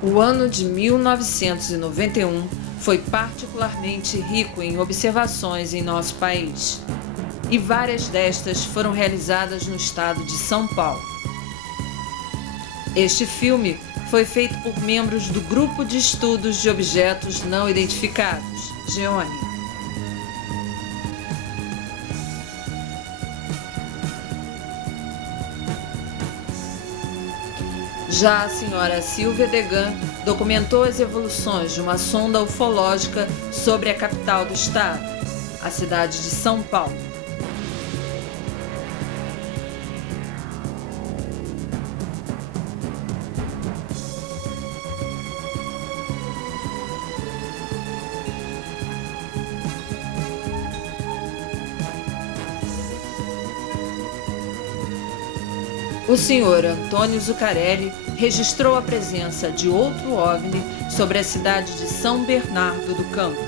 O ano de 1991 foi particularmente rico em observações em nosso país, e várias destas foram realizadas no estado de São Paulo. Este filme foi feito por membros do Grupo de Estudos de Objetos Não Identificados, GEONI. Já a senhora Silvia Degan documentou as evoluções de uma sonda ufológica sobre a capital do estado, a cidade de São Paulo. O senhor Antônio Zuccarelli registrou a presença de outro OVNI sobre a cidade de São Bernardo do Campo.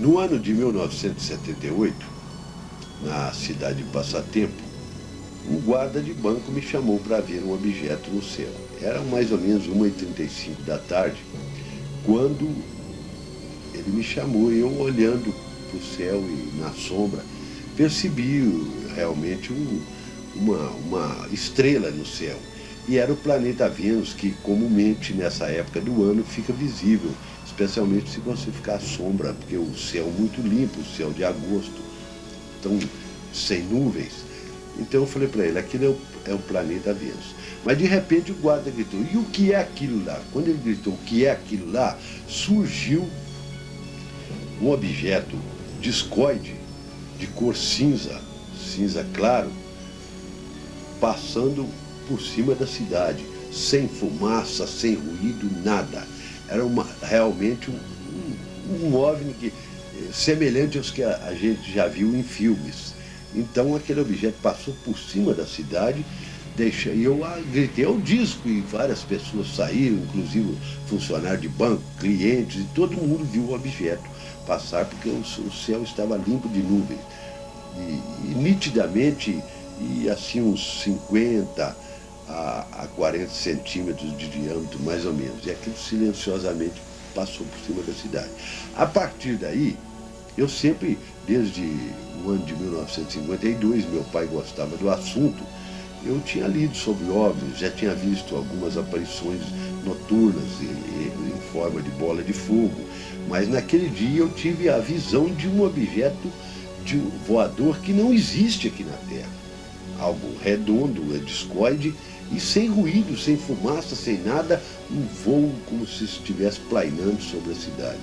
No ano de 1978, na cidade de Passatempo, um guarda de banco me chamou para ver um objeto no céu. Era mais ou menos 1h35 da tarde, quando ele me chamou, eu olhando para o céu e na sombra, percebi realmente uma estrela no céu. E era o planeta Vênus, que comumente nessa época do ano fica visível, especialmente se você ficar à sombra, porque o céu muito limpo, o céu de agosto, tão sem nuvens. Então eu falei para ele, aquilo é o planeta Vênus. Mas de repente o guarda gritou, e o que é aquilo lá? Quando ele gritou, o que é aquilo lá? Surgiu um objeto discoide, de cor cinza, cinza claro, passando por cima da cidade, sem fumaça, sem ruído, nada. Era realmente um OVNI semelhante aos que a gente já viu em filmes. Então aquele objeto passou por cima da cidade, e eu gritei ao disco, e várias pessoas saíram, inclusive funcionários de banco, clientes, e todo mundo viu o objeto passar, porque o céu estava limpo de nuvens. E nitidamente, e assim uns 50 a 40 centímetros de diâmetro, mais ou menos. E aquilo silenciosamente passou por cima da cidade. A partir daí, eu sempre, desde o ano de 1952, meu pai gostava do assunto, eu tinha lido sobre OVNIs, já tinha visto algumas aparições noturnas em forma de bola de fogo, mas naquele dia eu tive a visão de um objeto de um voador que não existe aqui na Terra. Algo redondo, discoide, e sem ruído, sem fumaça, sem nada, um voo como se estivesse planeando sobre a cidade.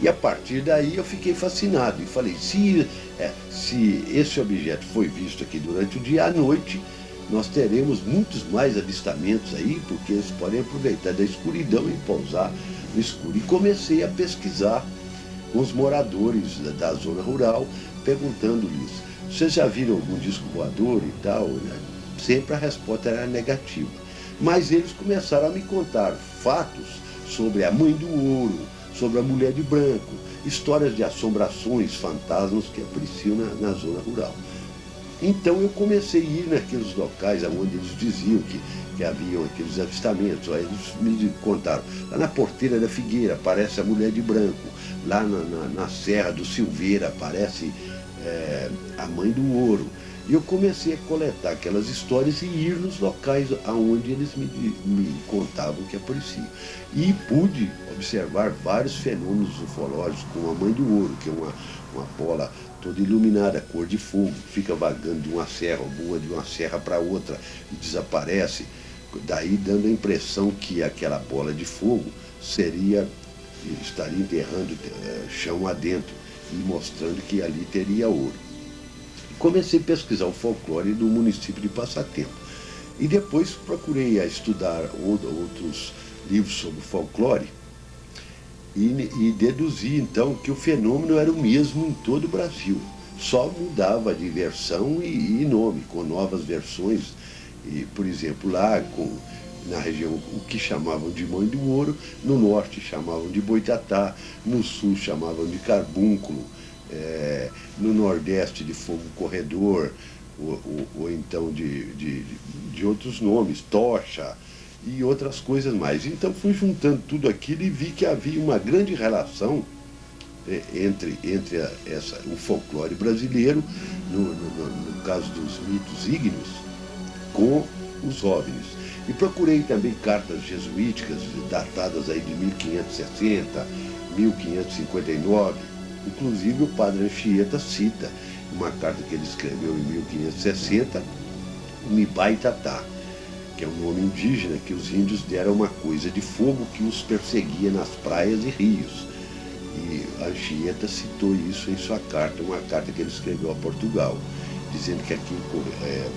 E a partir daí eu fiquei fascinado e falei, se esse objeto foi visto aqui durante o dia, à noite nós teremos muitos mais avistamentos aí, porque eles podem aproveitar da escuridão e pousar no escuro. E comecei a pesquisar com os moradores da zona rural, perguntando-lhes, vocês já viram algum disco voador e tal? Sempre a resposta era negativa. Mas eles começaram a me contar fatos sobre a Mãe do Ouro, sobre a Mulher de Branco, histórias de assombrações, fantasmas que apareciam na zona rural. Então eu comecei a ir naqueles locais onde eles diziam que haviam aqueles avistamentos. Aí eles me contaram, lá na Porteira da Figueira aparece a Mulher de Branco, lá na Serra do Silveira aparece a Mãe do Ouro. E eu comecei a coletar aquelas histórias e ir nos locais aonde eles me contavam que apareciam. E pude observar vários fenômenos ufológicos, como a Mãe do Ouro, que é uma bola toda iluminada, cor de fogo, fica vagando de uma serra, voa de uma serra para outra e desaparece, daí dando a impressão que aquela bola de fogo estaria enterrando chão adentro e mostrando que ali teria ouro. Comecei a pesquisar o folclore do município de Passatempo. E depois procurei estudar outros livros sobre folclore e deduzi então que o fenômeno era o mesmo em todo o Brasil. Só mudava de versão e nome, com novas versões. E, por exemplo, lá na região o que chamavam de Mãe do Ouro, no norte chamavam de Boitatá, no sul chamavam de Carbúnculo, no nordeste de Fogo Corredor, ou então de outros nomes, Tocha e outras coisas mais. Então fui juntando tudo aquilo e vi que havia uma grande relação entre o folclore brasileiro, no caso dos mitos ígneos, com os OVNIs. E procurei também cartas jesuíticas datadas aí de 1560, 1559. Inclusive o padre Anchieta cita uma carta que ele escreveu em 1560, o Mibaitatá, que é um nome indígena que os índios deram uma coisa de fogo que os perseguia nas praias e rios. E Anchieta citou isso em sua carta, uma carta que ele escreveu a Portugal, dizendo que aquilo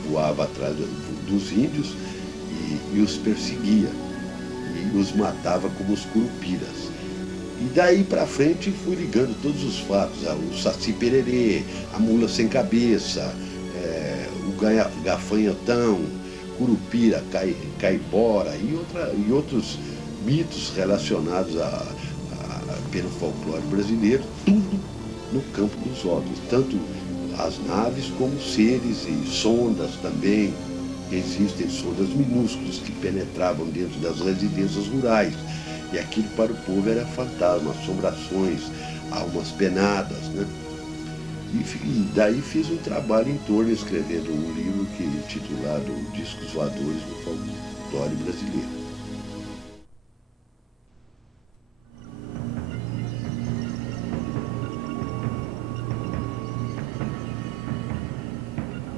voava atrás dos índios e os perseguia, e os matava como os curupiras. E daí para frente fui ligando todos os fatos, o Saci Pererê, a mula sem cabeça, o gafanhotão, curupira, caipora e outros mitos relacionados pelo folclore brasileiro, tudo no campo dos OVNIs, tanto as naves como seres e sondas também. Existem sondas minúsculas que penetravam dentro das residências rurais, e aquilo para o povo era fantasma, assombrações, almas penadas, né? E daí fiz um trabalho em torno, escrevendo um livro titulado Discos Voadores do Folclore Brasileiro.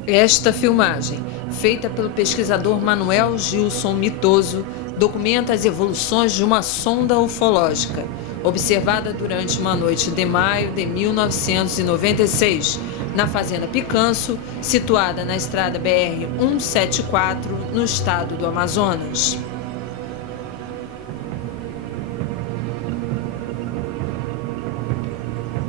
Esta filmagem, feita pelo pesquisador Manuel Gilson Mitoso, documenta as evoluções de uma sonda ufológica, observada durante uma noite de maio de 1996, na Fazenda Picanço, situada na estrada BR-174, no estado do Amazonas.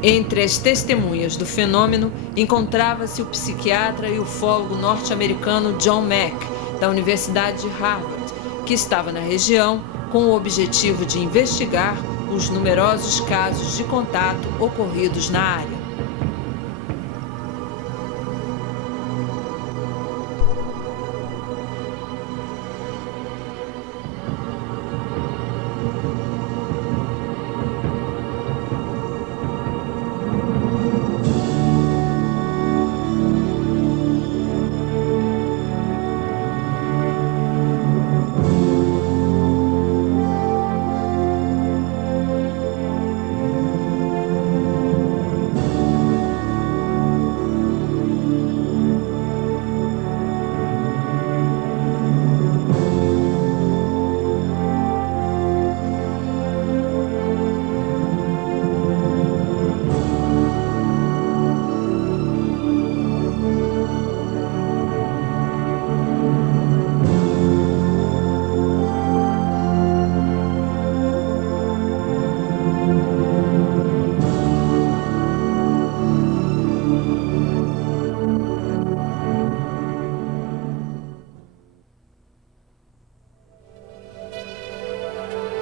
Entre as testemunhas do fenômeno, encontrava-se o psiquiatra e ufólogo norte-americano John Mack, da Universidade de Harvard, que estava na região com o objetivo de investigar os numerosos casos de contato ocorridos na área.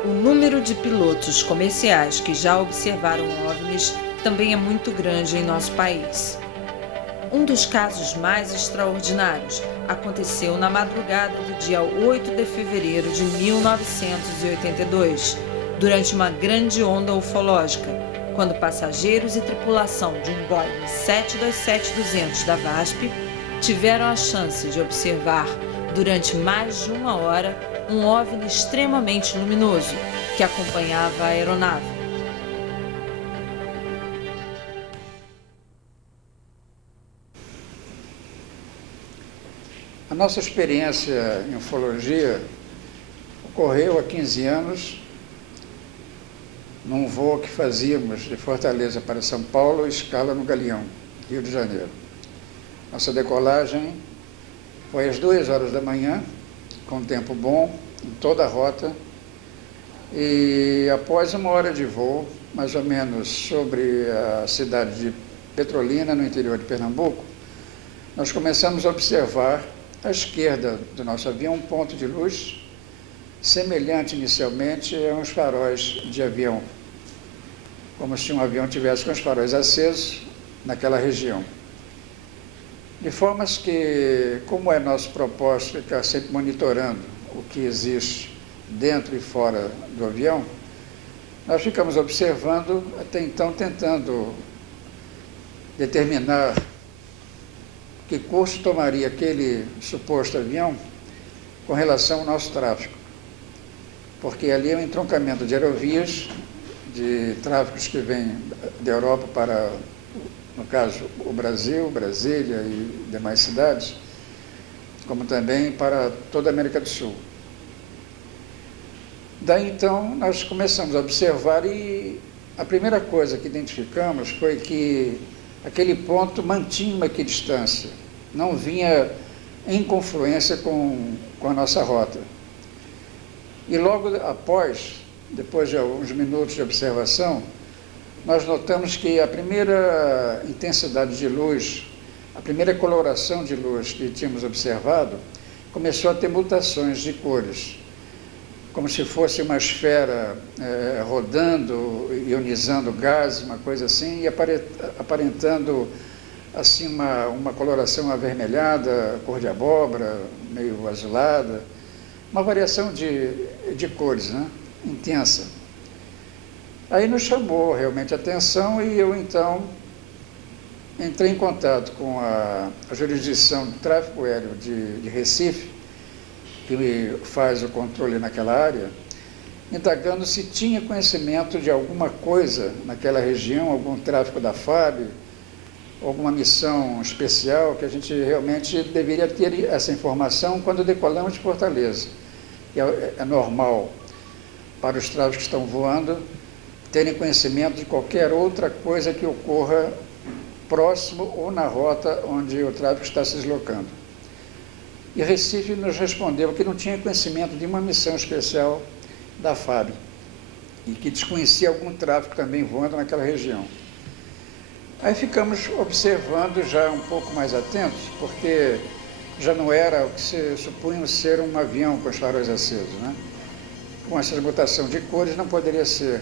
O número de pilotos comerciais que já observaram OVNIs também é muito grande em nosso país. Um dos casos mais extraordinários aconteceu na madrugada do dia 8 de fevereiro de 1982, durante uma grande onda ufológica, quando passageiros e tripulação de um Boeing 727-200 da VASP tiveram a chance de observar, durante mais de uma hora, um OVNI extremamente luminoso que acompanhava a aeronave. A nossa experiência em ufologia ocorreu há 15 anos, num voo que fazíamos de Fortaleza para São Paulo, escala no Galeão, Rio de Janeiro. Nossa decolagem foi às 2 horas da manhã, com tempo bom, em toda a rota, e após uma hora de voo, mais ou menos sobre a cidade de Petrolina, no interior de Pernambuco, nós começamos a observar à esquerda do nosso avião um ponto de luz semelhante inicialmente a uns faróis de avião, como se um avião tivesse com os faróis acesos naquela região. De formas que, como é nosso propósito ficar sempre monitorando o que existe dentro e fora do avião, nós ficamos observando, até então tentando determinar que curso tomaria aquele suposto avião com relação ao nosso tráfego. Porque ali é um entroncamento de aerovias, de tráfegos que vêm da Europa para, no caso, o Brasil, Brasília e demais cidades, como também para toda a América do Sul. Daí, então, nós começamos a observar e a primeira coisa que identificamos foi que aquele ponto mantinha uma equidistância, não vinha em confluência com a nossa rota. E logo após, depois de alguns minutos de observação, nós notamos que a primeira intensidade de luz, a primeira coloração de luz que tínhamos observado, começou a ter mutações de cores, como se fosse uma esfera rodando, ionizando gás, uma coisa assim, e aparentando assim uma coloração avermelhada, cor de abóbora, meio azulada, uma variação de cores, né? Intensa. Aí nos chamou realmente a atenção e eu então entrei em contato com a jurisdição de tráfego aéreo de Recife, que faz o controle naquela área, indagando se tinha conhecimento de alguma coisa naquela região, algum tráfego da FAB, alguma missão especial, que a gente realmente deveria ter essa informação quando decolamos de Fortaleza. E é normal para os tráfegos que estão voando terem conhecimento de qualquer outra coisa que ocorra próximo ou na rota onde o tráfego está se deslocando. E Recife nos respondeu que não tinha conhecimento de uma missão especial da FAB e que desconhecia algum tráfego também voando naquela região. Aí ficamos observando já um pouco mais atentos, porque já não era o que se supunha ser um avião com os faróis acesos, né? Com essa mutação de cores não poderia ser.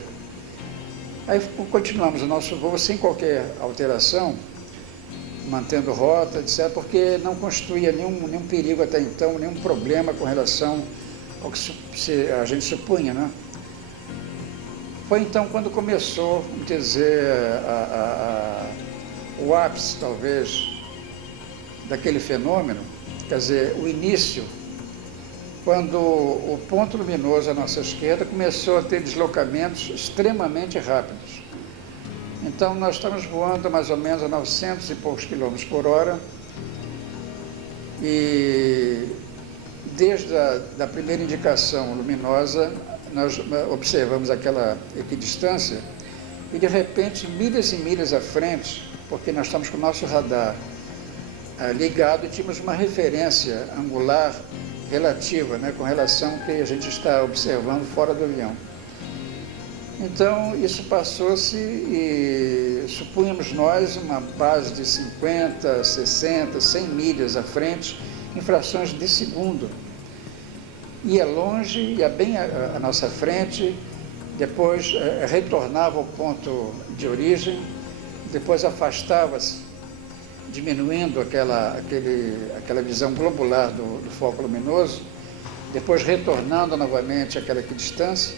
Aí continuamos o nosso voo sem qualquer alteração, mantendo rota, etc., porque não constituía nenhum perigo até então, nenhum problema com relação ao que a gente supunha, né? Foi então quando começou, quer dizer, o ápice, talvez, daquele fenômeno, quer dizer, o início, quando o ponto luminoso à nossa esquerda começou a ter deslocamentos extremamente rápidos. Então, nós estamos voando mais ou menos a 900 e poucos quilômetros por hora e desde a primeira indicação luminosa, nós observamos aquela equidistância e, de repente, milhas e milhas à frente, porque nós estamos com o nosso radar ligado e tínhamos uma referência angular relativa, né, com relação ao que a gente está observando fora do avião. Então, isso passou-se e supunhamos nós uma base de 50, 60, 100 milhas à frente, em frações de segundo. Ia longe, ia bem à nossa frente, depois retornava ao ponto de origem, depois afastava-se, diminuindo aquela visão globular do foco luminoso, depois retornando novamente àquela equidistância,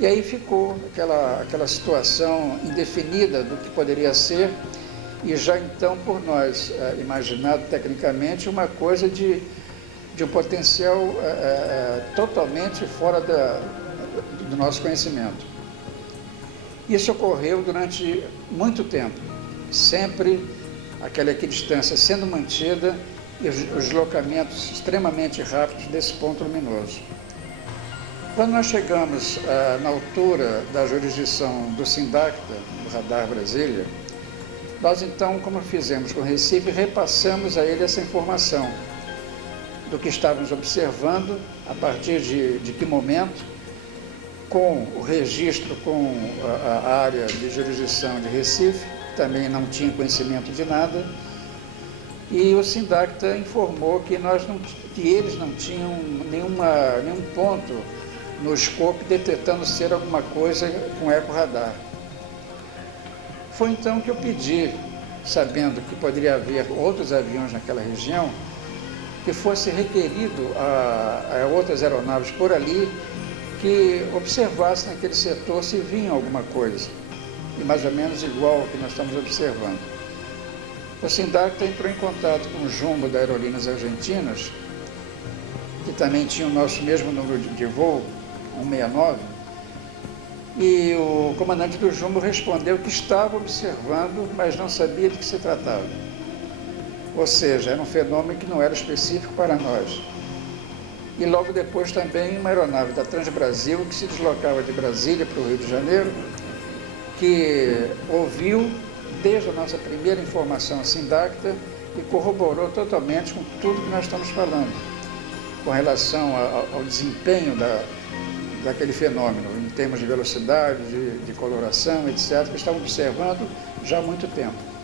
e aí ficou aquela situação indefinida do que poderia ser, e já então por nós imaginado tecnicamente uma coisa de um potencial totalmente fora do nosso conhecimento. Isso ocorreu durante muito tempo, sempre aquela equidistância sendo mantida e os deslocamentos extremamente rápidos desse ponto luminoso. Quando nós chegamos na altura da jurisdição do SINDACTA, do Radar Brasília, nós então, como fizemos com o Recife, repassamos a ele essa informação do que estávamos observando, a partir de que momento, com o registro com a área de jurisdição de Recife, também não tinha conhecimento de nada, E o Sindacta informou que eles não tinham nenhum ponto no escopo detectando ser alguma coisa com eco-radar. Foi então que eu pedi, sabendo que poderia haver outros aviões naquela região, que fosse requerido a outras aeronaves por ali que observassem naquele setor se vinha alguma coisa, e mais ou menos igual ao que nós estamos observando. O Sindacta entrou em contato com o Jumbo da Aerolíneas Argentinas, que também tinha o nosso mesmo número de voo, 169, e o comandante do Jumbo respondeu que estava observando, mas não sabia de que se tratava. Ou seja, era um fenômeno que não era específico para nós. E logo depois também uma aeronave da Transbrasil, que se deslocava de Brasília para o Rio de Janeiro, que ouviu desde a nossa primeira informação Sindacta e corroborou totalmente com tudo que nós estamos falando, com relação ao desempenho daquele fenômeno, em termos de velocidade, de coloração, etc., que estavam observando já há muito tempo.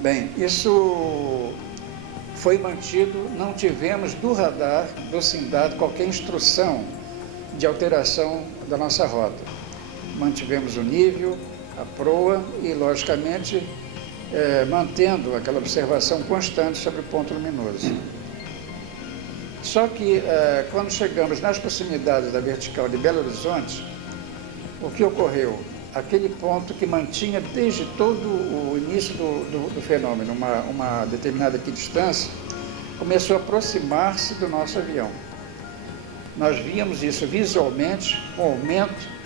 Bem, isso foi mantido, não tivemos do radar do Sindacta qualquer instrução de alteração da nossa rota. Mantivemos o nível, a proa e, logicamente, mantendo aquela observação constante sobre o ponto luminoso. Só que, quando chegamos nas proximidades da vertical de Belo Horizonte, o que ocorreu? Aquele ponto que mantinha desde todo o início do fenômeno uma determinada distância, começou a aproximar-se do nosso avião. Nós víamos isso visualmente, com aumento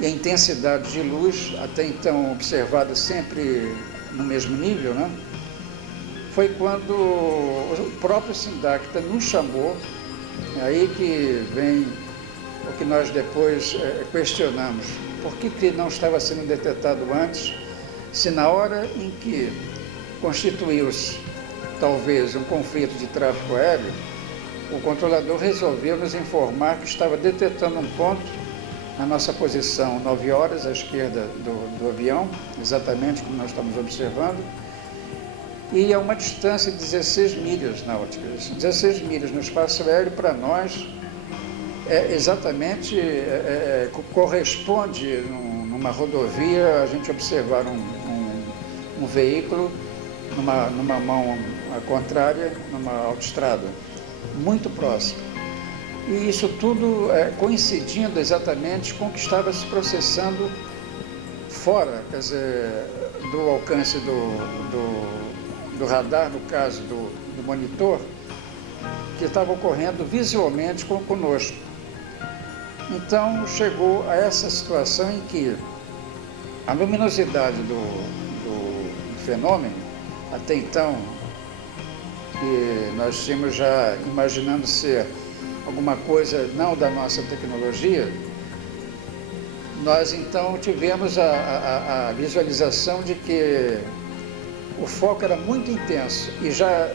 e a intensidade de luz, até então observada sempre no mesmo nível, né? Foi quando o próprio Sindacta nos chamou, aí que vem o que nós depois questionamos. Por que não estava sendo detectado antes, se na hora em que constituiu-se talvez um conflito de tráfego aéreo, o controlador resolveu nos informar que estava detectando um ponto na nossa posição 9 horas à esquerda do avião, exatamente como nós estamos observando, e a uma distância de 16 milhas náuticas. 16 milhas no espaço aéreo, para nós, exatamente corresponde, numa rodovia, a gente observar um veículo numa mão contrária, numa autoestrada, muito próximo. E isso tudo coincidindo exatamente com o que estava se processando fora, quer dizer, do alcance do radar, no caso do monitor, que estava ocorrendo visualmente conosco. Então chegou a essa situação em que a luminosidade do fenômeno, até então, que nós tínhamos já imaginando ser alguma coisa não da nossa tecnologia, nós então tivemos a visualização de que o foco era muito intenso e já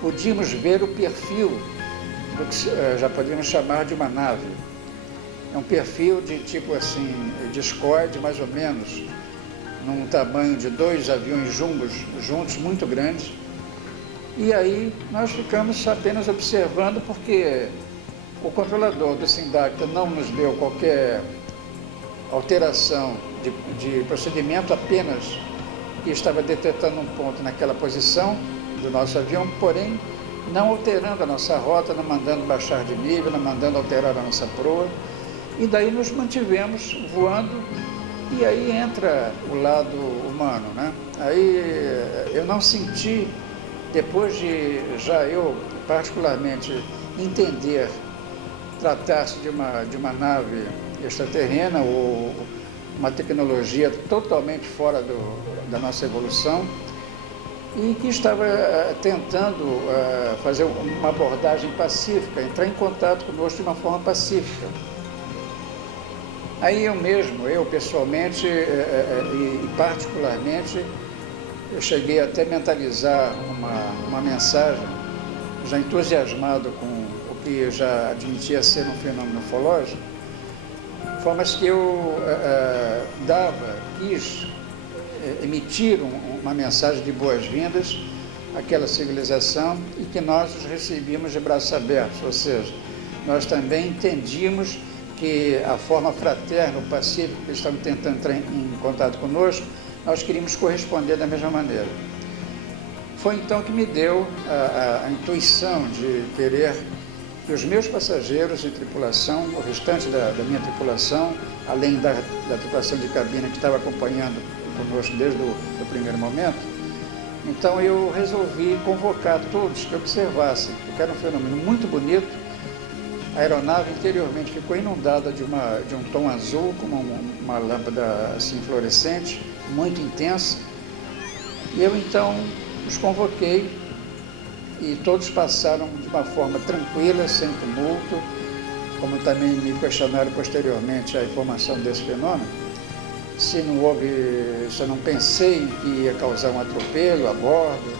podíamos ver o perfil do que já podíamos chamar de uma nave. É um perfil de tipo assim, discoide mais ou menos, num tamanho de 2 aviões jumbos juntos, muito grandes. E aí nós ficamos apenas observando, porque o controlador do Sindacta não nos deu qualquer alteração de procedimento, apenas que estava detectando um ponto naquela posição do nosso avião, porém não alterando a nossa rota, não mandando baixar de nível, não mandando alterar a nossa proa. E daí nos mantivemos voando, e aí entra o lado humano, né? Aí eu não senti, depois de já eu particularmente entender tratar-se de uma nave extraterrena ou uma tecnologia totalmente fora da nossa evolução, e que estava tentando fazer uma abordagem pacífica, entrar em contato conosco de uma forma pacífica. Aí eu pessoalmente e particularmente, eu cheguei até a mentalizar uma mensagem, já entusiasmado com o que já admitia ser um fenômeno ufológico, formas que eu quis emitir uma mensagem de boas-vindas àquela civilização e que nós os recebíamos de braços abertos, ou seja, nós também entendíamos que a forma fraterna, pacífica que eles estavam tentando entrar em contato conosco, nós queríamos corresponder da mesma maneira. Foi então que me deu a intuição de querer que os meus passageiros e tripulação, o restante da minha tripulação, além da tripulação de cabine que estava acompanhando conosco desde o primeiro momento, então eu resolvi convocar todos que observassem, porque era um fenômeno muito bonito. A aeronave interiormente ficou inundada de um tom azul, como uma lâmpada assim, fluorescente, muito intensa. E eu então os convoquei e todos passaram de uma forma tranquila, sem tumulto, como também me questionaram posteriormente a informação desse fenômeno, se eu não pensei que ia causar um atropelo a bordo,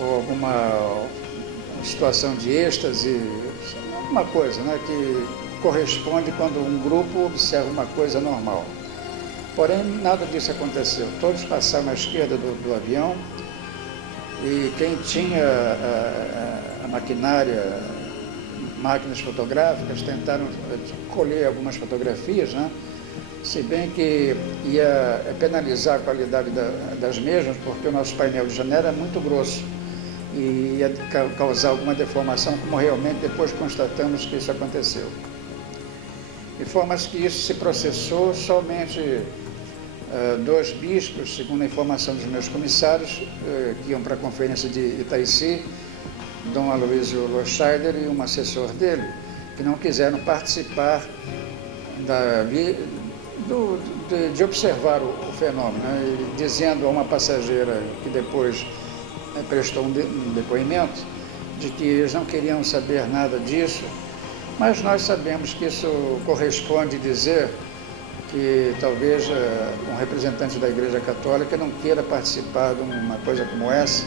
ou alguma situação de êxtase, alguma coisa, né, que corresponde quando um grupo observa uma coisa normal. Porém, nada disso aconteceu. Todos passaram à esquerda do avião e quem tinha a maquinária, máquinas fotográficas, tentaram colher algumas fotografias, né? Se bem que ia penalizar a qualidade das mesmas, porque o nosso painel de janela é muito grosso e ia causar alguma deformação, como realmente depois constatamos que isso aconteceu. De forma que isso se processou somente 2 bispos, segundo a informação dos meus comissários, que iam para a conferência de Itaici, Dom Aloysio Loscheider e um assessor dele, que não quiseram participar de observar o fenômeno, né? Dizendo a uma passageira que depois prestou um depoimento de que eles não queriam saber nada disso, mas nós sabemos que isso corresponde dizer que talvez um representante da Igreja Católica não queira participar de uma coisa como essa,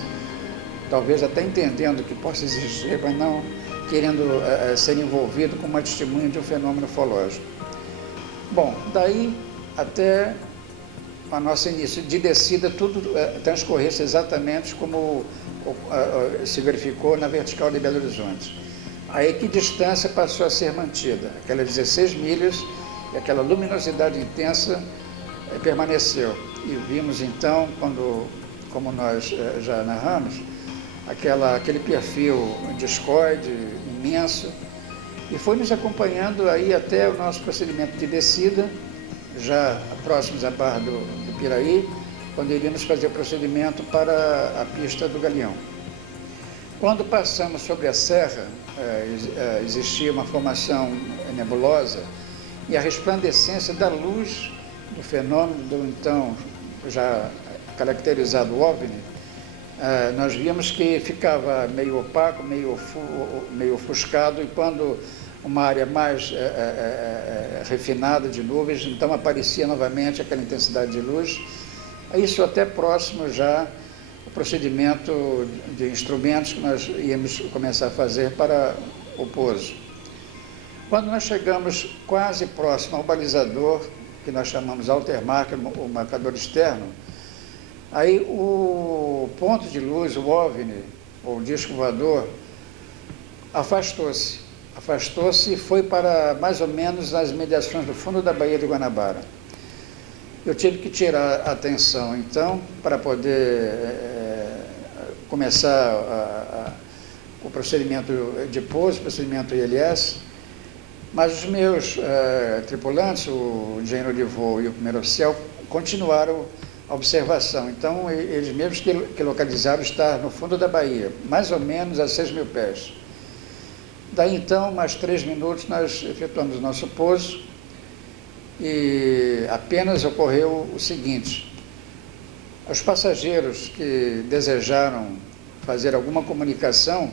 talvez até entendendo que possa existir, mas não querendo ser envolvido com uma testemunha de um fenômeno ufológico. Bom, daí até a nossa início de descida, tudo transcorresse exatamente como se verificou na vertical de Belo Horizonte. Aí que distância passou a ser mantida? Aquelas 16 milhas e aquela luminosidade intensa permaneceu. E vimos então, como nós já narramos, aquele perfil discoide, imenso, e foi nos acompanhando aí até o nosso procedimento de descida, já próximos à Barra do Piraí, quando iríamos fazer o procedimento para a pista do Galeão. Quando passamos sobre a serra, existia uma formação nebulosa e a resplandecência da luz do fenômeno do então já caracterizado OVNI, nós vimos que ficava meio opaco, meio ofuscado, e quando uma área mais refinada de nuvens, então aparecia novamente aquela intensidade de luz. Isso até próximo já o procedimento de instrumentos que nós íamos começar a fazer para o pouso. Quando nós chegamos quase próximo ao balizador, que nós chamamos altermarker, o marcador externo, aí o ponto de luz, o OVNI, ou disco voador, afastou-se e foi para mais ou menos nas mediações do fundo da Baía de Guanabara. Eu tive que tirar a atenção, então, para poder começar o procedimento de pouso, o procedimento ILS, mas os meus tripulantes, o engenheiro de voo e o primeiro oficial, continuaram a observação. Então, eles mesmos que localizaram estar no fundo da Baía, mais ou menos a 6.000 pés. Daí, então, mais 3 minutos, nós efetuamos o nosso pouso e apenas ocorreu o seguinte: os passageiros que desejaram fazer alguma comunicação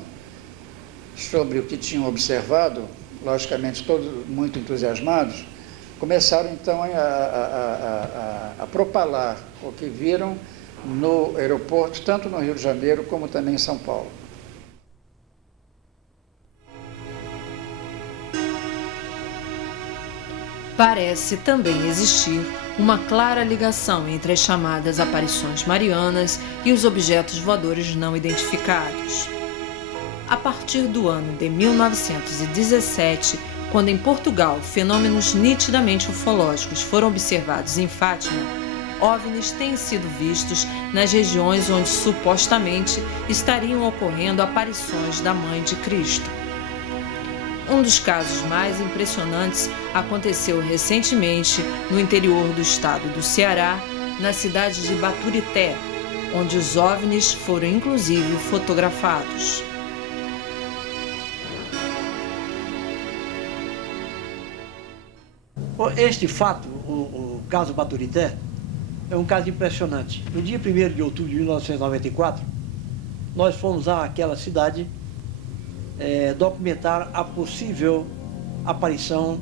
sobre o que tinham observado, logicamente todos muito entusiasmados, começaram então a propalar o que viram no aeroporto, tanto no Rio de Janeiro como também em São Paulo. Parece também existir uma clara ligação entre as chamadas aparições marianas e os objetos voadores não identificados. A partir do ano de 1917, quando em Portugal fenômenos nitidamente ufológicos foram observados em Fátima, OVNIs têm sido vistos nas regiões onde supostamente estariam ocorrendo aparições da Mãe de Cristo. Um dos casos mais impressionantes aconteceu recentemente no interior do estado do Ceará, na cidade de Baturité, onde os OVNIs foram inclusive fotografados. Este fato, o caso Baturité, é um caso impressionante. No dia 1º de outubro de 1994, nós fomos àquela cidade documentar a possível aparição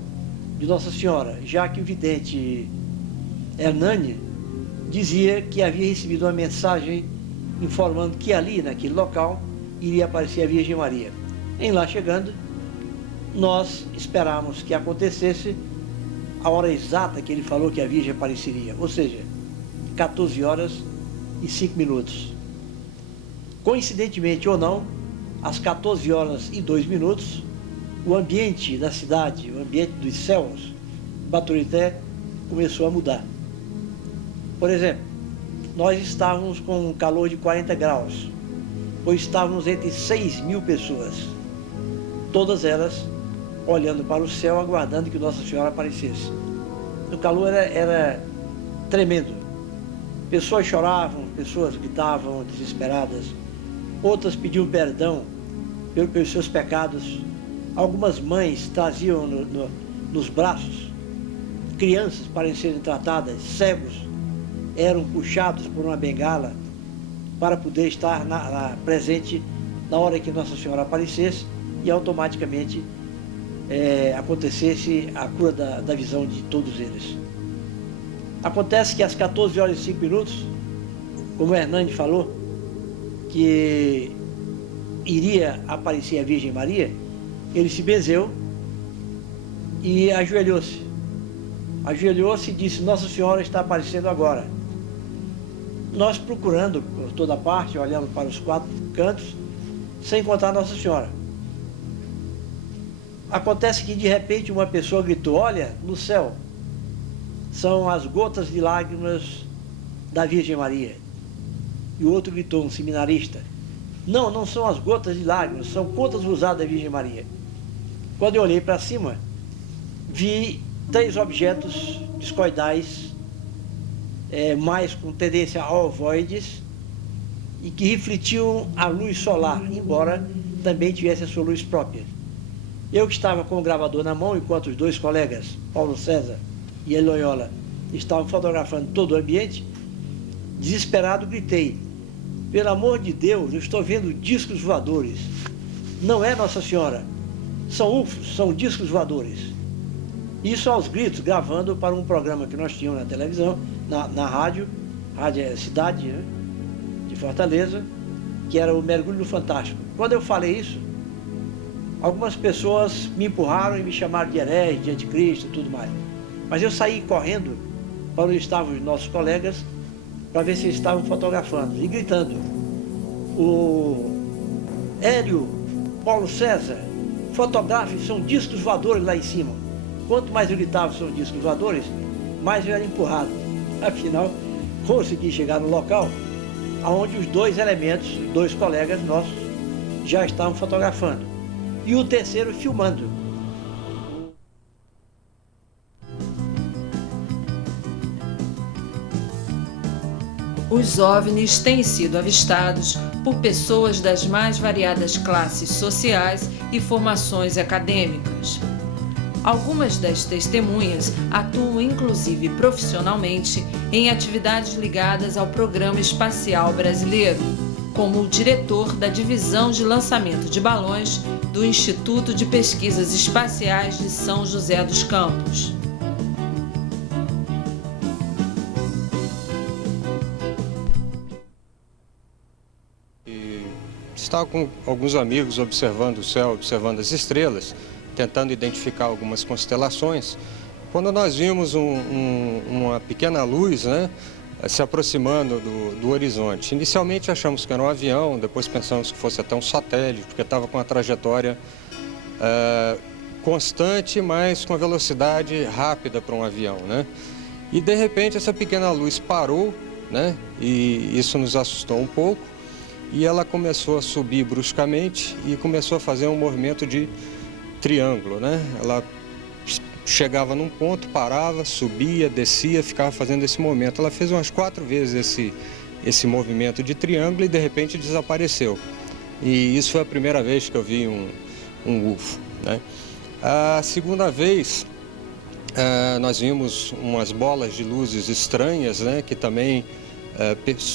de Nossa Senhora, já que o vidente Hernani dizia que havia recebido uma mensagem informando que ali, naquele local, iria aparecer a Virgem Maria. Em lá chegando, nós esperávamos que acontecesse a hora exata que ele falou que a Virgem apareceria, ou seja, 14 horas e 5 minutos. Coincidentemente ou não, às 14 horas e 2 minutos, o ambiente da cidade, o ambiente dos céus, Baturité, começou a mudar. Por exemplo, nós estávamos com um calor de 40 graus, pois estávamos entre 6.000 pessoas, todas elas olhando para o céu, aguardando que Nossa Senhora aparecesse. O calor era tremendo. Pessoas choravam, pessoas gritavam desesperadas, outras pediam perdão pelos seus pecados. Algumas mães traziam nos braços crianças para serem tratadas, cegos eram puxados por uma bengala para poder estar presente na hora que Nossa Senhora aparecesse e automaticamente acontecesse a cura da visão de todos eles. Acontece que às 14 horas e 5 minutos, como o Hernani falou, que iria aparecer a Virgem Maria, ele se benzeu e ajoelhou-se. Ajoelhou-se e disse: Nossa Senhora está aparecendo agora. Nós procurando por toda parte, olhando para os 4 cantos, sem encontrar Nossa Senhora. Acontece que de repente uma pessoa gritou: olha, no céu, são as gotas de lágrimas da Virgem Maria. E o outro gritou, um seminarista: não, não são as gotas de lágrimas, são contas usadas da Virgem Maria. Quando eu olhei para cima, vi 3 objetos discoidais, mais com tendência a ovoides, e que refletiam a luz solar, embora também tivesse a sua luz própria. Eu que estava com o gravador na mão, enquanto os 2 colegas, Paulo César e El Loyola, estavam fotografando todo o ambiente, desesperado gritei: pelo amor de Deus, eu estou vendo discos voadores. Não é Nossa Senhora, são UFOs, são discos voadores. Isso aos gritos, gravando para um programa que nós tínhamos na televisão, na rádio Cidade, né, de Fortaleza, que era o Mergulho no Fantástico. Quando eu falei isso, algumas pessoas me empurraram e me chamaram de herege, de anticristo e tudo mais. Mas eu saí correndo para onde estavam os nossos colegas, para ver se eles estavam fotografando e gritando: o Hélio, Paulo César, fotografe, são discos voadores lá em cima. Quanto mais eu gritava são discos voadores, mais eu era empurrado. Afinal, consegui chegar no local onde os 2 elementos, 2 colegas nossos, já estavam fotografando. E o terceiro filmando. Os OVNIs têm sido avistados por pessoas das mais variadas classes sociais e formações acadêmicas. Algumas das testemunhas atuam inclusive profissionalmente em atividades ligadas ao Programa Espacial Brasileiro, como o diretor da Divisão de Lançamento de Balões do Instituto de Pesquisas Espaciais de São José dos Campos. Estava com alguns amigos observando o céu, observando as estrelas, tentando identificar algumas constelações, quando nós vimos uma pequena luz, né, se aproximando do horizonte. Inicialmente achamos que era um avião, depois pensamos que fosse até um satélite, porque estava com uma trajetória constante, mas com velocidade rápida para um avião, né? E de repente essa pequena luz parou, né? E isso nos assustou um pouco. E ela começou a subir bruscamente e começou a fazer um movimento de triângulo, né? Ela chegava num ponto, parava, subia, descia, ficava fazendo esse movimento. Ela fez umas 4 vezes esse movimento de triângulo e de repente desapareceu. E isso foi a primeira vez que eu vi um UFO, né? A segunda vez, nós vimos umas bolas de luzes estranhas, né, que também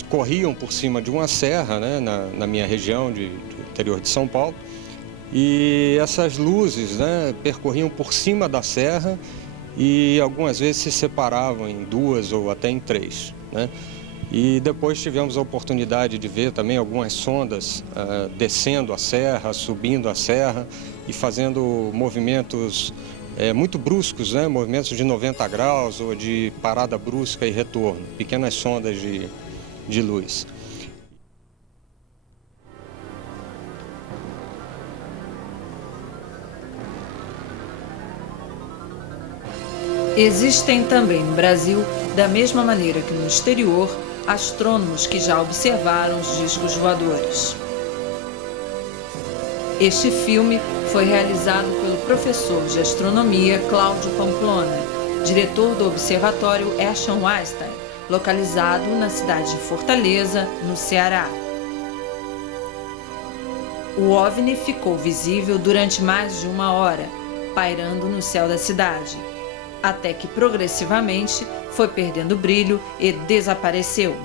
corriam por cima de uma serra, né, na minha região do interior de São Paulo. E essas luzes, né, percorriam por cima da serra e algumas vezes se separavam em 2 ou até em 3, né? E depois tivemos a oportunidade de ver também algumas sondas descendo a serra, subindo a serra e fazendo movimentos muito bruscos, né? Movimentos de 90 graus ou de parada brusca e retorno, pequenas sondas de luz. Existem também no Brasil, da mesma maneira que no exterior, astrônomos que já observaram os discos voadores. Este filme foi realizado pelo professor de astronomia Cláudio Pamplona, diretor do Observatório Herschel Einstein, localizado na cidade de Fortaleza, no Ceará. O OVNI ficou visível durante mais de 1 hora, pairando no céu da cidade, até que progressivamente foi perdendo brilho e desapareceu.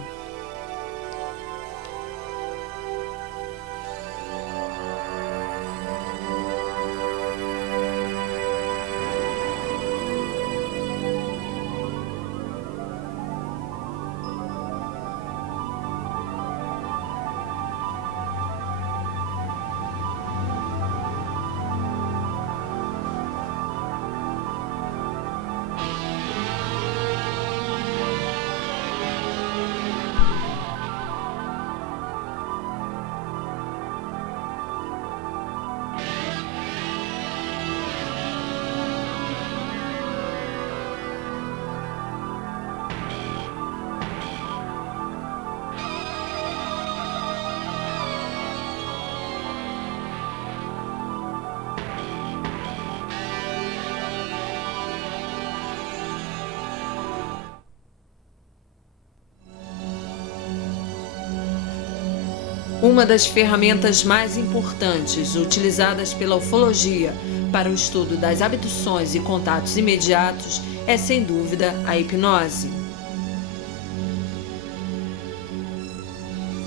Uma das ferramentas mais importantes utilizadas pela ufologia para o estudo das abduções e contatos imediatos é, sem dúvida, a hipnose.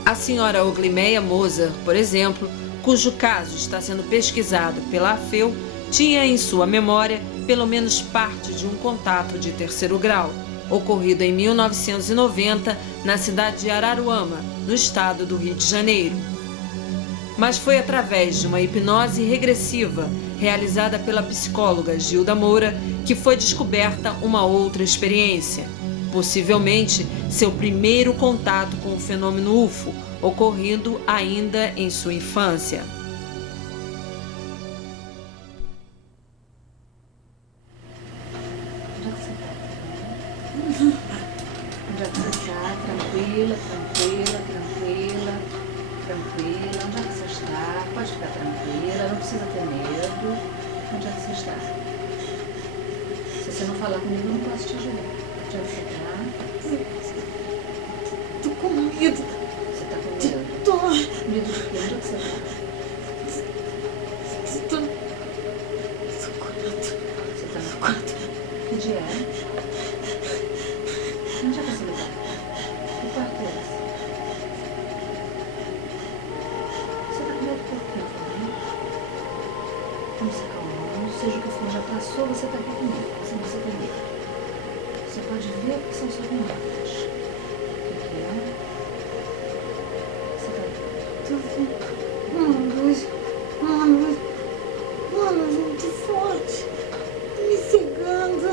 A senhora Oglimea Moser, por exemplo, cujo caso está sendo pesquisado pela AFEU, tinha em sua memória pelo menos parte de um contato de 3º grau, ocorrido em 1990 na cidade de Araruama, no estado do Rio de Janeiro. Mas foi através de uma hipnose regressiva realizada pela psicóloga Gilda Moura que foi descoberta uma outra experiência, possivelmente seu primeiro contato com o fenômeno UFO, ocorrido ainda em sua infância. Onde é que você está? Tranquila, tranquila, tranquila, tranquila. Onde é que você está? Pode ficar tranquila, não precisa ter medo. Onde é que você está? Se você não falar comigo, eu não posso te ajudar. Onde é que você está? Tô com medo. Você está com medo? Tô. Medo de quê? Onde é que você está? Tô no quarto. Você está no quarto? Que dia é? Onde é que você está? Que quarto é esse? Você está com medo por quê, Flávio? Vamos se acalmar. Seja o que for, já passou, você está aqui comigo. Você não precisa ter medo. Você pode ver que são só remotas. O que é? Você está... Uma luz muito forte, me cegando.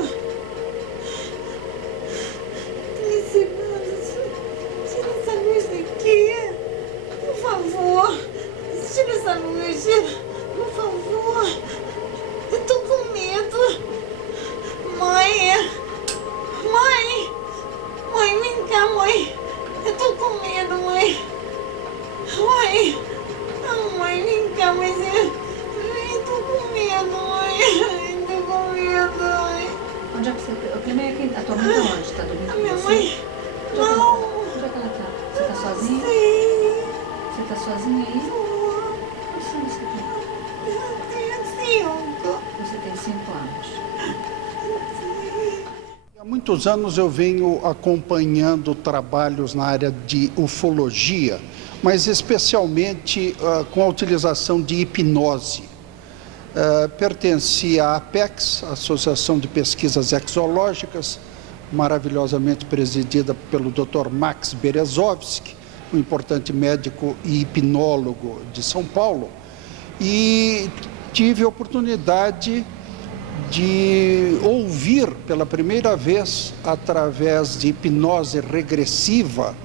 Você tem 5 anos. Há muitos anos eu venho acompanhando trabalhos na área de ufologia, mas especialmente com a utilização de hipnose. Pertencia à APEX, Associação de Pesquisas Exológicas, maravilhosamente presidida pelo Dr. Max Berezovsky, um importante médico e hipnólogo de São Paulo, e tive a oportunidade de ouvir pela primeira vez, através de hipnose regressiva,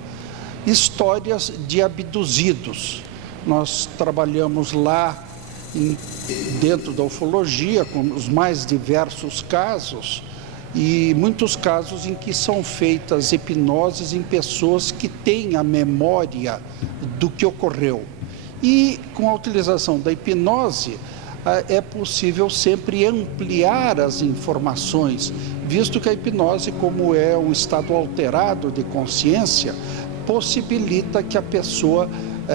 histórias de abduzidos. Nós trabalhamos lá dentro da ufologia com os mais diversos casos e muitos casos em que são feitas hipnoses em pessoas que têm a memória do que ocorreu. E com a utilização da hipnose, é possível sempre ampliar as informações, visto que a hipnose, como é um estado alterado de consciência, possibilita que a pessoa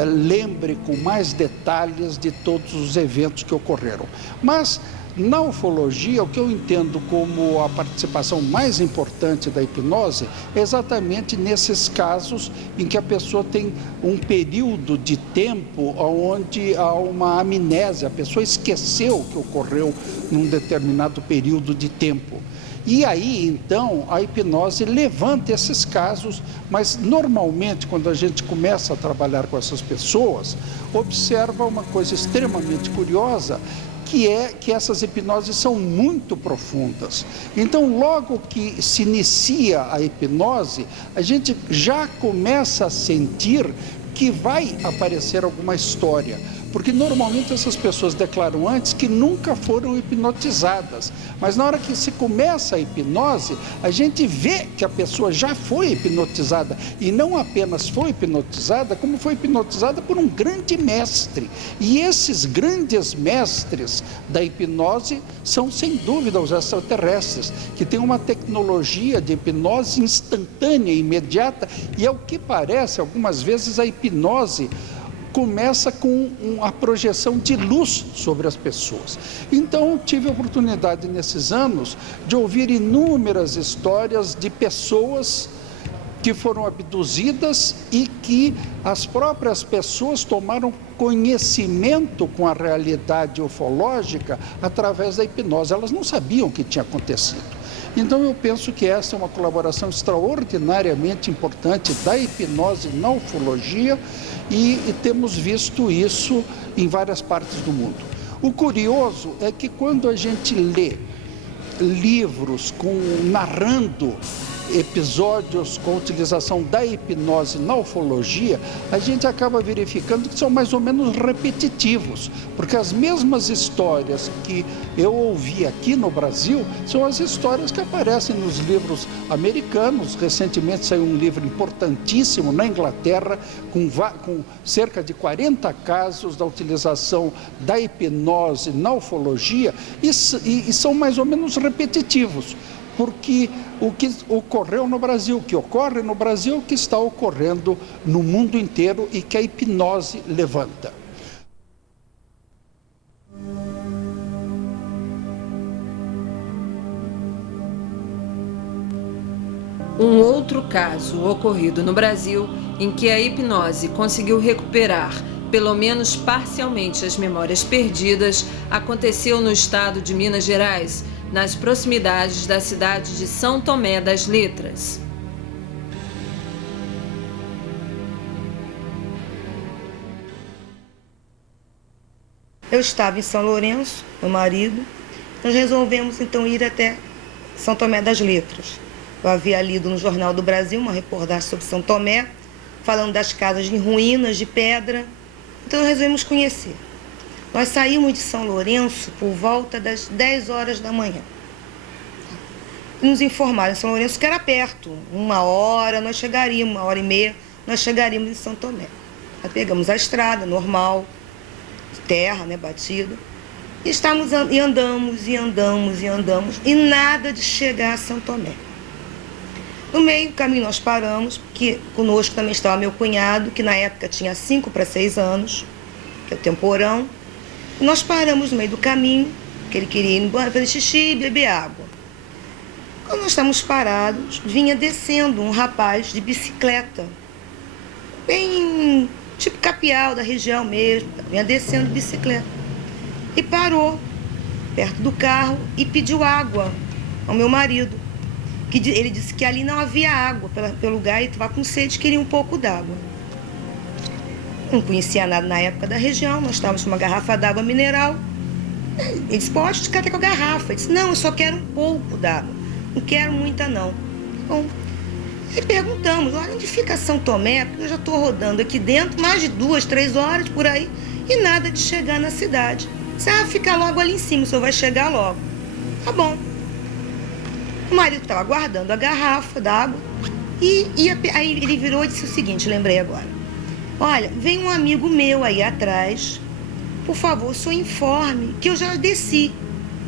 lembre com mais detalhes de todos os eventos que ocorreram. Mas, na ufologia, o que eu entendo como a participação mais importante da hipnose é exatamente nesses casos em que a pessoa tem um período de tempo onde há uma amnésia, a pessoa esqueceu o que ocorreu num determinado período de tempo. E aí, então, a hipnose levanta esses casos, mas normalmente, quando a gente começa a trabalhar com essas pessoas, observa uma coisa extremamente curiosa, que é que essas hipnoses são muito profundas. Então, logo que se inicia a hipnose, a gente já começa a sentir que vai aparecer alguma história. Porque normalmente essas pessoas declaram antes que nunca foram hipnotizadas. Mas na hora que se começa a hipnose, a gente vê que a pessoa já foi hipnotizada. E não apenas foi hipnotizada, como foi hipnotizada por um grande mestre. E esses grandes mestres da hipnose são, sem dúvida, os extraterrestres, que têm uma tecnologia de hipnose instantânea, imediata. E ao que parece, algumas vezes a hipnose começa com a projeção de luz sobre as pessoas. Então, tive a oportunidade nesses anos de ouvir inúmeras histórias de pessoas que foram abduzidas e que as próprias pessoas tomaram conhecimento com a realidade ufológica através da hipnose. Elas não sabiam o que tinha acontecido. Então, eu penso que essa é uma colaboração extraordinariamente importante da hipnose na ufologia e temos visto isso em várias partes do mundo. O curioso é que quando a gente lê livros narrando episódios com a utilização da hipnose na ufologia, a gente acaba verificando que são mais ou menos repetitivos, porque as mesmas histórias que eu ouvi aqui no Brasil são as histórias que aparecem nos livros americanos. Recentemente saiu um livro importantíssimo na Inglaterra, com cerca de 40 casos da utilização da hipnose na ufologia, e são mais ou menos repetitivos. Porque o que ocorreu no Brasil, o que ocorre no Brasil, o que está ocorrendo no mundo inteiro e que a hipnose levanta. Um outro caso ocorrido no Brasil, em que a hipnose conseguiu recuperar, pelo menos parcialmente, as memórias perdidas, aconteceu no estado de Minas Gerais, nas proximidades da cidade de São Tomé das Letras. Eu estava em São Lourenço, meu marido. Nós resolvemos então ir até São Tomé das Letras. Eu havia lido no Jornal do Brasil uma reportagem sobre São Tomé, falando das casas em ruínas, de pedra. Então nós resolvemos conhecer. Nós saímos de São Lourenço por volta das 10 horas da manhã. E nos informaram em São Lourenço que era perto. 1 hora nós chegaríamos, 1h30 nós chegaríamos em São Tomé. Nós pegamos a estrada normal, terra, né, batida. E andamos, e nada de chegar a São Tomé. No meio do caminho nós paramos, porque conosco também estava meu cunhado, que na época tinha 5 para 6 anos, que é o temporão. Nós paramos no meio do caminho, que ele queria ir embora, fazer xixi e beber água. Quando nós estávamos parados, vinha descendo um rapaz de bicicleta, bem tipo capial da região mesmo, vinha descendo de bicicleta. E parou perto do carro e pediu água ao meu marido. Ele disse que ali não havia água pelo lugar e estava com sede, queria um pouco d'água. Não conhecia nada na época da região, nós estávamos com uma garrafa d'água mineral. Ele disse, pode ficar até com a garrafa. Ele disse, não, eu só quero um pouco d'água, não quero muita não. Bom, e perguntamos, olha, onde fica São Tomé? Porque eu já estou rodando aqui dentro mais de 2, 3 horas por aí e nada de chegar na cidade. Fica logo ali em cima, o senhor vai chegar logo. Tá bom. O marido estava guardando a garrafa d'água e aí ele virou e disse o seguinte, lembrei agora. Olha, vem um amigo meu aí atrás, por favor, o senhor informe que eu já desci,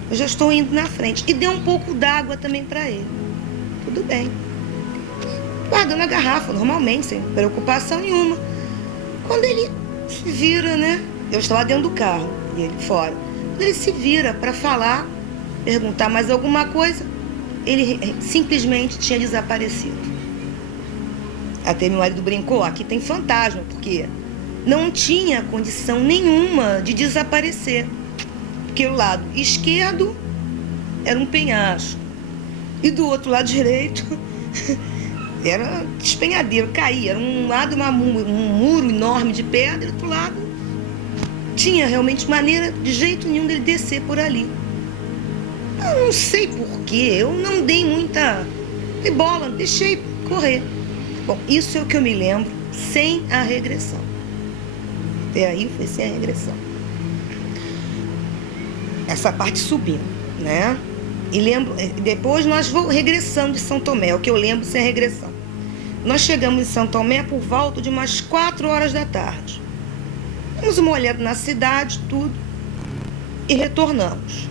eu já estou indo na frente. E deu um pouco d'água também para ele. Tudo bem. Guardando a garrafa, normalmente, sem preocupação nenhuma. Quando ele se vira, né? Eu estava dentro do carro e ele fora. Quando ele se vira para falar, perguntar mais alguma coisa, ele simplesmente tinha desaparecido. Até meu marido brincou, aqui tem fantasma, porque não tinha condição nenhuma de desaparecer. Porque o lado esquerdo era um penhasco e do outro lado direito era despenhadeiro, caía. Era um lado um muro enorme de pedra, e do outro lado tinha realmente maneira de jeito nenhum dele descer por ali. Eu não sei porquê, eu não dei muita bola, deixei correr. Bom, isso é o que eu me lembro sem a regressão. Até aí foi sem a regressão. Essa parte subindo, né? E lembro, depois nós vamos regressando de São Tomé, é o que eu lembro sem a regressão. Nós chegamos em São Tomé por volta de umas 4 horas da tarde. Demos uma olhada na cidade, tudo, e retornamos.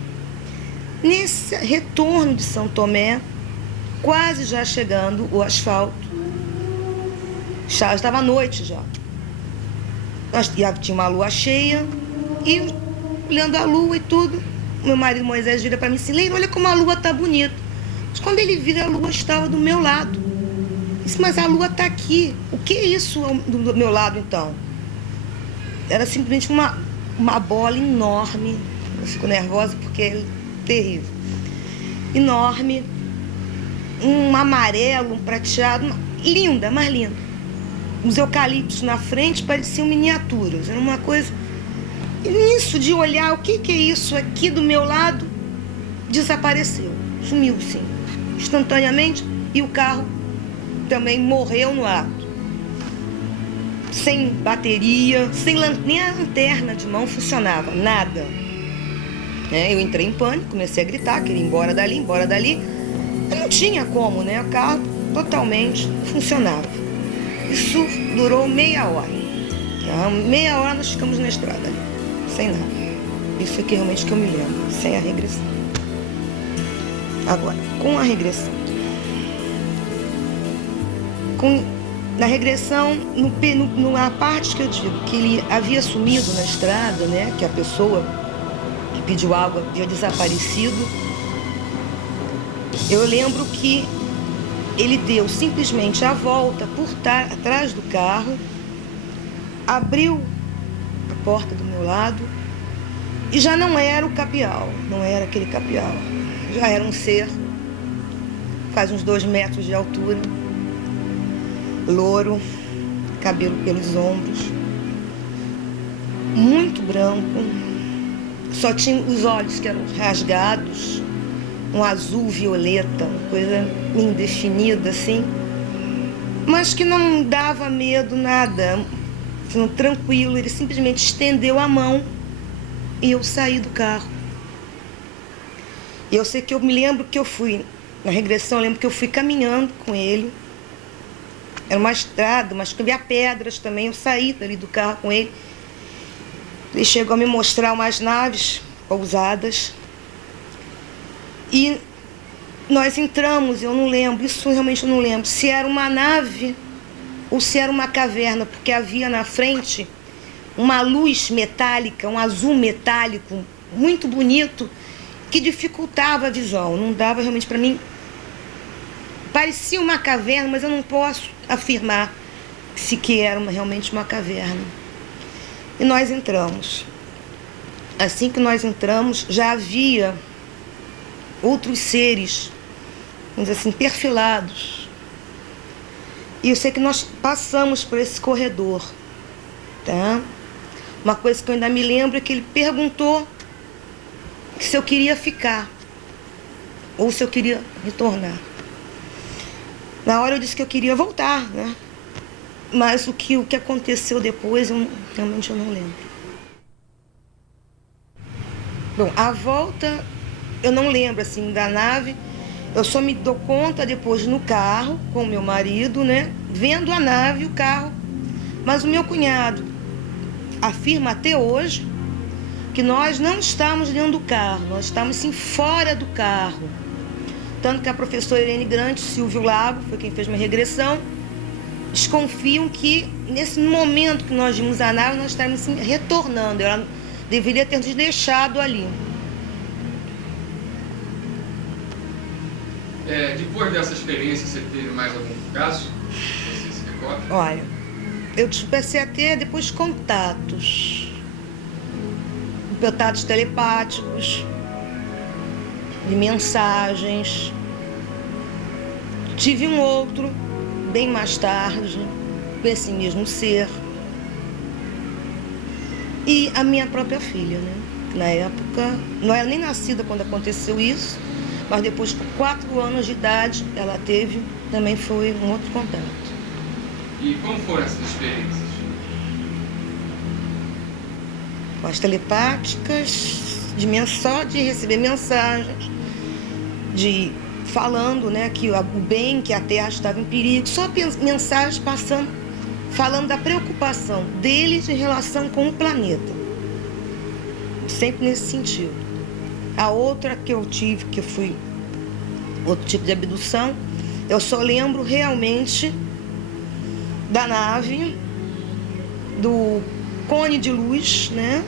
Nesse retorno de São Tomé, quase já chegando o asfalto, já estava à noite já. Tinha uma lua cheia e olhando a lua e tudo, meu marido Moisés vira para mim assim, Leila, olha como a lua tá bonita. Mas quando ele vira, a lua estava do meu lado. Eu disse, mas a lua tá aqui. O que é isso do meu lado então? Era simplesmente uma bola enorme. Eu fico nervosa porque é terrível. Enorme. Um amarelo, um prateado. Linda, mais linda. Os eucaliptos na frente pareciam miniaturas. Era uma coisa... E nisso de olhar, o que é isso aqui do meu lado, desapareceu. Sumiu, sim. Instantaneamente. E o carro também morreu no ato. Sem bateria, nem a lanterna de mão funcionava, nada. Eu entrei em pânico, comecei a gritar, queria ir embora dali. Eu não tinha como, né? O carro totalmente funcionava. Isso durou meia hora. Meia hora nós ficamos na estrada ali, sem nada. Isso é que realmente que eu me lembro, sem a regressão. Agora, com a regressão. Na regressão, na parte que eu digo que ele havia sumido na estrada, né? Que a pessoa que pediu água havia desaparecido. Eu lembro que ele deu simplesmente a volta por atrás do carro, abriu a porta do meu lado e já não era o capial, não era aquele capial. Já era um ser, quase uns 2 metros de altura, louro, cabelo pelos ombros, muito branco, só tinha os olhos que eram rasgados, um azul violeta, uma coisa indefinida assim, mas que não dava medo, nada, assim, tranquilo. Ele simplesmente estendeu a mão e eu saí do carro. E eu sei que eu me lembro que eu fui, na regressão, eu lembro que eu fui caminhando com ele. Era uma estrada, mas havia pedras também. Eu saí dali do carro com ele. Ele chegou a me mostrar umas naves pousadas. E nós entramos, eu não lembro, isso realmente eu não lembro, se era uma nave ou se era uma caverna, porque havia na frente uma luz metálica, um azul metálico muito bonito, que dificultava a visão, não dava realmente para mim. Parecia uma caverna, mas eu não posso afirmar se que era realmente uma caverna. E nós entramos. Assim que nós entramos, já havia outros seres, vamos dizer assim, perfilados. E eu sei que nós passamos por esse corredor, tá? Uma coisa que eu ainda me lembro é que ele perguntou se eu queria ficar ou se eu queria retornar. Na hora eu disse que eu queria voltar, né? Mas o que aconteceu depois, realmente eu não lembro. Bom, a volta, eu não lembro, assim, da nave. Eu só me dou conta depois no carro, com o meu marido, né? Vendo a nave, o carro. Mas o meu cunhado afirma até hoje que nós não estávamos dentro do carro, nós estávamos, sim, fora do carro. Tanto que a professora Irene Grande, Silvio Lago, foi quem fez uma regressão, desconfiam que, nesse momento que nós vimos a nave, nós estávamos, assim, retornando. Ela deveria ter nos deixado ali. Depois dessa experiência, você teve mais algum caso? Você se recorda? Olha, eu comecei a ter depois contatos telepáticos, de mensagens. Tive um outro, bem mais tarde, com esse mesmo ser. E a minha própria filha, né? Na época, não era nem nascida quando aconteceu isso, mas depois, com 4 anos de idade, ela teve, também foi um outro contato. E como foram essas experiências? As telepáticas, só de receber mensagens, falando, né, que o bem, que a Terra estava em perigo, só mensagens falando da preocupação deles em relação com o planeta. Sempre nesse sentido. A outra que eu tive, que foi outro tipo de abdução, eu só lembro realmente da nave, do cone de luz, né?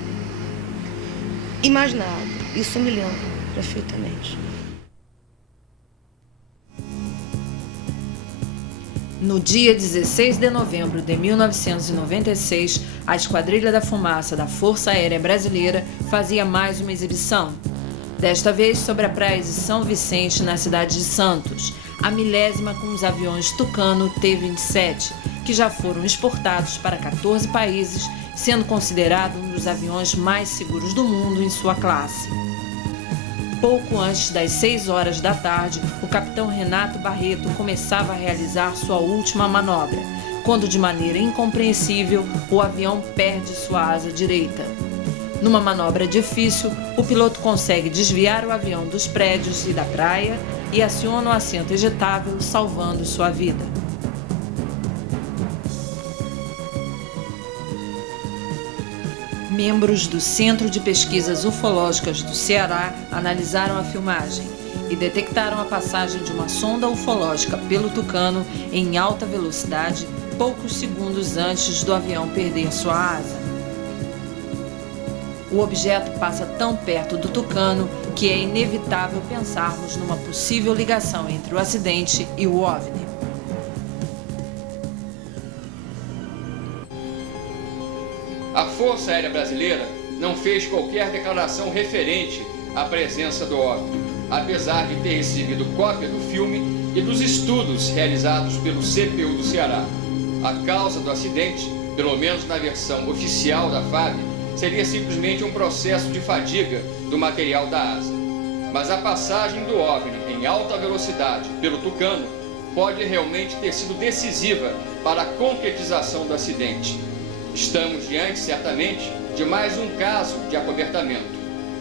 E mais nada. Isso eu me lembro perfeitamente. No dia 16 de novembro de 1996, a Esquadrilha da Fumaça da Força Aérea Brasileira fazia mais uma exibição. Desta vez sobre a praia de São Vicente, na cidade de Santos, a 1000ª com os aviões Tucano T-27, que já foram exportados para 14 países, sendo considerado um dos aviões mais seguros do mundo em sua classe. Pouco antes das 6 horas da tarde, o capitão Renato Barreto começava a realizar sua última manobra, quando, de maneira incompreensível, o avião perde sua asa direita. Numa manobra difícil, o piloto consegue desviar o avião dos prédios e da praia e aciona o assento ejetável, salvando sua vida. Membros do Centro de Pesquisas Ufológicas do Ceará analisaram a filmagem e detectaram a passagem de uma sonda ufológica pelo Tucano em alta velocidade poucos segundos antes do avião perder sua asa. O objeto passa tão perto do Tucano que é inevitável pensarmos numa possível ligação entre o acidente e o OVNI. A Força Aérea Brasileira não fez qualquer declaração referente à presença do OVNI, apesar de ter recebido cópia do filme e dos estudos realizados pelo CPU do Ceará. A causa do acidente, pelo menos na versão oficial da FAB, seria simplesmente um processo de fadiga do material da asa. Mas a passagem do OVNI em alta velocidade pelo Tucano pode realmente ter sido decisiva para a concretização do acidente. Estamos diante, certamente, de mais um caso de acobertamento.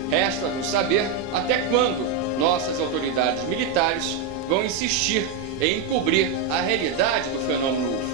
Resta-nos saber até quando nossas autoridades militares vão insistir em encobrir a realidade do fenômeno UFO.